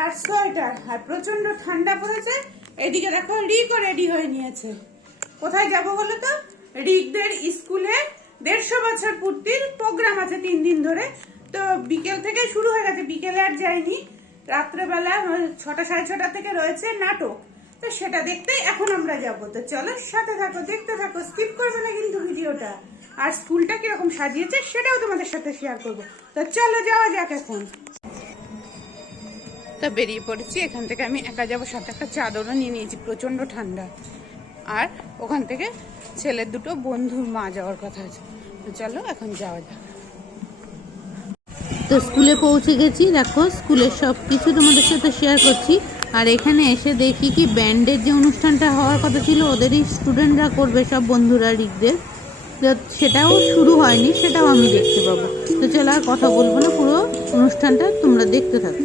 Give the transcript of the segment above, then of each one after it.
আর sweater আর প্রচণ্ড ঠান্ডা পড়েছে। এদিকে দেখো, রিকও রেডি হয়ে নিয়েছে। কোথায় যাব বলো তো? রিকদের স্কুলে দেড়শো বছর পূর্তির প্রোগ্রাম আছে তিন দিন ধরে। তো বিকেল থেকে শুরু হয়ে গেছে, বিকেলে আর যাইনি। রাত্রেবেলা ছটা সাড়ে ছটা থেকে রয়েছে নাটক। তো সেটা দেখতেই এখন আমরা যাব। তো চলো, সাথে থাকো, দেখতে থাকো স্কিপ করবে না কিন্তু ভিডিওটা। আর স্কুলটা কীরকম সাজিয়েছে সেটাও তোমাদের সাথে শেয়ার করব। তো চলো, যাওয়া যাক এখন। তা বেরিয়ে পড়েছি, এখান থেকে আমি একা যাব, সাথে একটা চাদরও নিয়ে নিয়েছি প্রচণ্ড ঠান্ডা। আর ওখান থেকে ছেলের দুটো বন্ধুর মা যাওয়ার কথা আছে। চলো এখন যাওয়া যাক। তো স্কুলে পৌঁছে গেছি, দেখো স্কুলের সব কিছু তোমাদের সাথে শেয়ার করছি। আর এখানে এসে দেখি কি ব্যান্ডের যে অনুষ্ঠানটা হওয়ার কথা ছিল, ওদেরই স্টুডেন্টরা করবে সব বন্ধুরা রিকদের সেটাও শুরু হয়নি, সেটাও আমি দেখতে পাবো। তো চলো আর কথা বলব না, পুরো অনুষ্ঠানটা তোমরা দেখতে থাকো।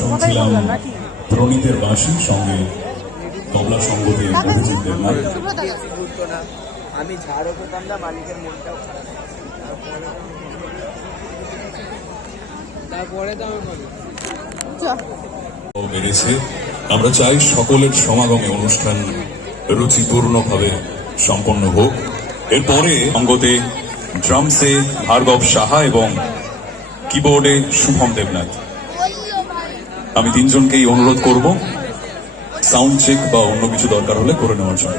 শুনছিলাম প্রণীতের বাঁশির সঙ্গে তবলা সঙ্গতে অভিজিৎদের নাম আমি ঝাড়ও পেতাম না মালিকের মনটাও খারাপ তারপরে তো আমি বেড়েছে। আমরা চাই সকলের সমাগমে অনুষ্ঠান রুচিপূর্ণভাবে সম্পন্ন হোক। এরপরে অঙ্গতে ড্রামসে ভার্গব সাহা এবং কিবোর্ডে শুভম দেবনাথ। আমি তিনজনকেই অনুরোধ করব সাউন্ড চেক বা অন্য কিছু দরকার হলে করে নেওয়ার জন্য।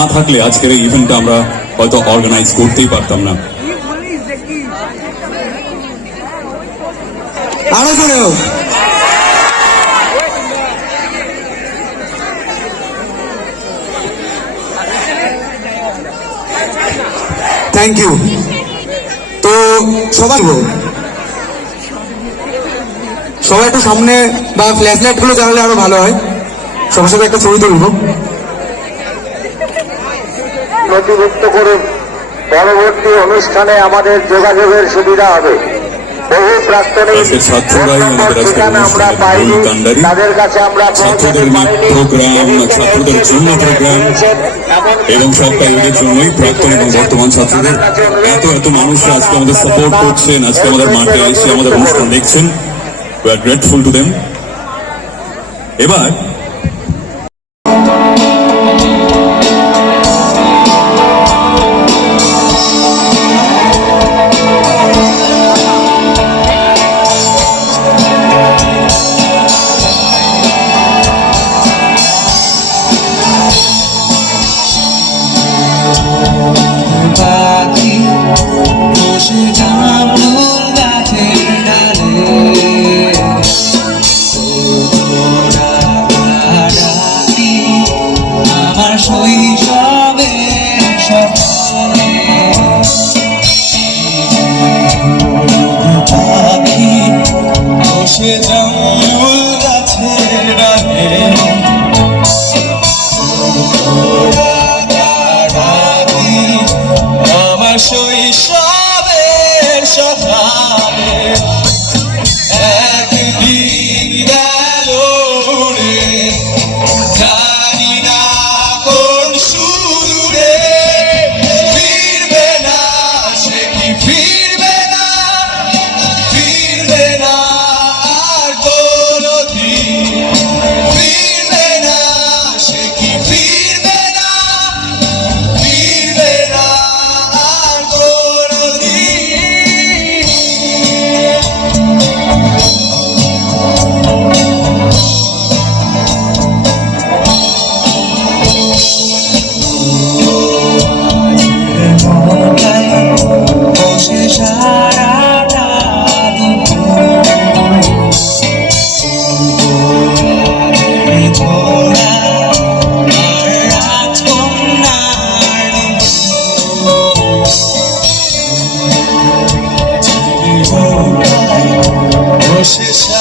না থাকলে আজকের এই ইভেন্টটা আমরা হয়তো অর্গানাইজ করতেই পারতাম না। থ্যাংক ইউ তো সবাই সবাই একটু সামনে বা ফ্ল্যাশ লাইটগুলো জানালে আরও ভালো হয়। সবার সাথে একটা ছবি তুলব। নথিভুক্ত করুন। পরবর্তী অনুষ্ঠানে আমাদের যোগাযোগের সুবিধা হবে। বহু আমরা পাইনি। তাদের কাছে আমরা এবং জন্যই প্রাক্তন এবং বর্তমান ছাত্রদের এত এত আজকে আমাদের সাপোর্ট করছেন আজকে আমাদের মাঠে এসে আমাদের অনুষ্ঠান দেখছেন। We are grateful to them এবার Moses. I...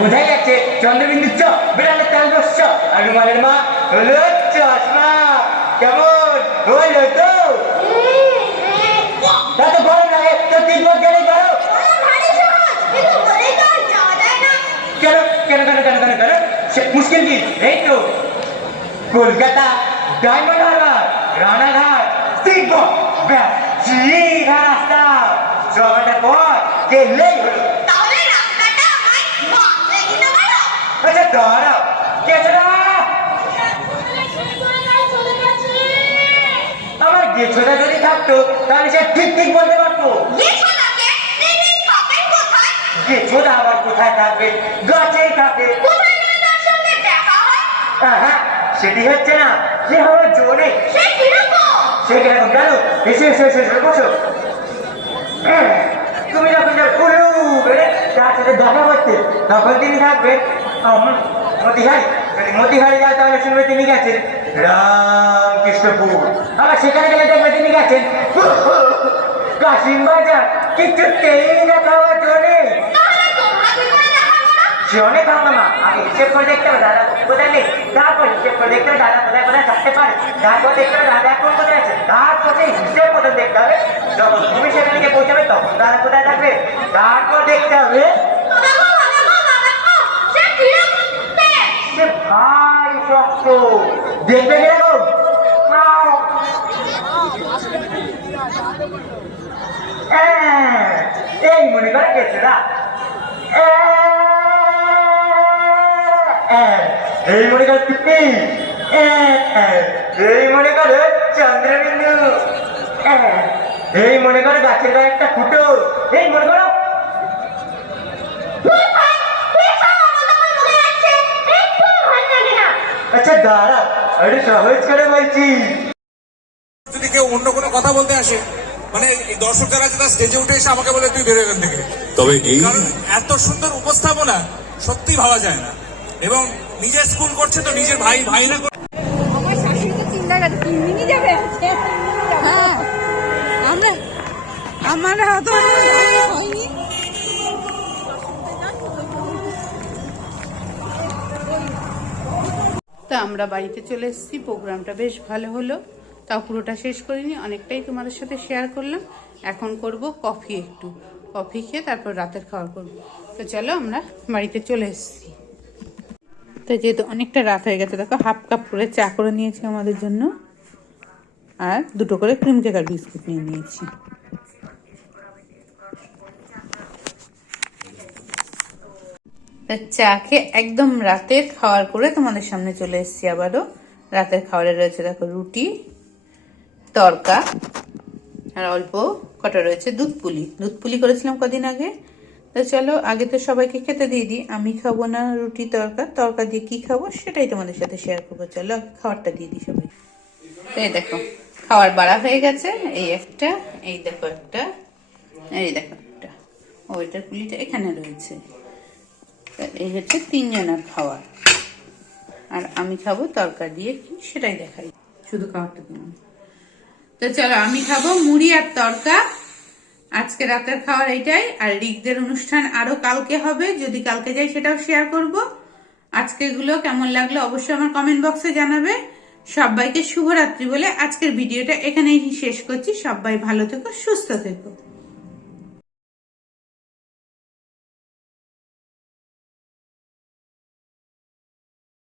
বোঝাই যাচ্ছে, চন্দ্রবিন্দু চ, বিড়ালের তাল বসছ। আর রুমালের মা হলো চশমা। কেমন? হলো তো? এত গরম লাগে, তো তিন তো যাওয়া কেন কেন কেন কেন কেন কেন? সে মুশকিল কি? তো, কলকাতা ডায়মন্ড রানাঘাট শিল্প ব্যাস সিধা রাস্তা। ছ ঘণ্টা পর গেলেই হলো তাহলে রাস্তাটা আমায় বদলে দিতে পারো? আচ্ছা দাঁড়াও গেছো না চলে গেছি। আমার গেছোটা যদি থাকতো তাহলে সে ঠিক ঠিক বলতে পারতো? গেছোটা আবার কোথায় থাকবে গাছেই থাকে হয়? হ্যাঁ সেটি হচ্ছে না সে আমার জোরে সে কীরকম? সে কীরকম এসে এসে এসে এসে বসো হ্যাঁ, তুমি যখন যা করে তার সাথে দেখা করতে, তখন তিনি থাকবেন মতিহারি। মতিহারি যায়, তাহলে শুনবে তিনি গেছেন রামকৃষ্ণপুর। আবার সেখানে গেলে দেখবে তিনি গেছেন কাশিম বাজার কিছুতেই দেখা হওয়ার জন্যে তাহলে তোমরা কি করে দেখা সে অনেক হাঙ্গামা আগে হিসেব করে দেখতে হবে দাদা কোথায় নেই। তারপর হিসেব করে দেখতে হবে দাদা কোথায় কোথায় থাকতে পারে। তারপর দেখতে হবে দাদা এখন কোথায় আছে। তারপরে হিসেব করে দেখতে হবে যখন তুমি সেখানে গিয়ে পৌঁছাবে তখন দাদা কোথায় থাকবে। তারপর দেখতে হবে সে ভাই শক্ত। দেখবে কীরকম। হ্যাঁ, এই মনে করে গেছে না এই মনে কর তুমি এই মনে কর চন্দ্রবিন্দু। এই মনে কর গাছের গায়ে একটা ফুটো। এই মনে করো। আচ্ছা দাঁড়া একটু সহজ করে বলছি। যদি কেউ অন্য কোনো কথা বলতে আসে মানে এই দর্শক যারা আছে স্টেজে উঠে এসে আমাকে বলে তুই বেরো এখান থেকে। তবে এই কারণ এত সুন্দর উপস্থাপনা সত্যি ভাবা যায় না। এবং নিজের স্কুল করছে তো নিজের ভাই ভাইরা। হ্যাঁ আমরা আমার হয়তো তা আমরা বাড়িতে চলে এসেছি প্রোগ্রামটা বেশ ভালো হলো। তাও পুরোটা শেষ করিনি অনেকটাই তোমাদের সাথে শেয়ার করলাম। এখন করব কফি একটু। কফি খেয়ে তারপর রাতের খাওয়া করব। তো চলো আমরা বাড়িতে চলে এসেছি। তো যেহেতু অনেকটা রাত হয়ে গেছে, দেখো হাফ কাপ করে চা করে নিয়েছি আমাদের জন্য। আর দুটো করে ক্রিম কেক আর বিস্কুট নিয়ে নিয়েছি। চা খেয়ে একদম রাতের খাওয়ার করে তোমাদের সামনে চলে এসেছি আবারও। রাতের খাবারে রয়েছে, দেখো রুটি, তরকা, আর অল্প কটা রয়েছে দুধ পুলি দুধ পুলি করেছিলাম কদিন আগে। তো চলো, আগে তো সবাইকে খেতে দিয়ে দিই। আমি খাব না রুটি তরকা। তরকা দিয়ে কি খাব সেটাই তোমাদের সাথে শেয়ার করব। চলো খাবারটা দিয়ে দিই সবাই। এই দেখো, খাবার বাড়া হয়ে গেছে। এই একটা, এই দেখো একটা, এই দেখো একটা। ওইটার পুলিটা এখানে রয়েছে। এই হচ্ছে তিনজনের খাওয়ার আর আমি খাব তরকা দিয়ে কি সেটাই দেখাই। শুধু খাবারটা দিলাম। তো চলো, আমি খাব মুড়ি আর তরকা। আজকে রাতের খাওয়ার এইটাই, আর রিকদের অনুষ্ঠান আরও কালকে হবে, যদি কালকে যাই সেটাও শেয়ার করব। আজকে গুলো কেমন লাগল অবশ্যই আমার কমেন্ট বক্সে জানাবে। সবাইকে শুভরাত্রি বলে আজকের ভিডিওটা এখানেই শেষ করছি। সবাই ভালো থেকো, সুস্থ থেকো।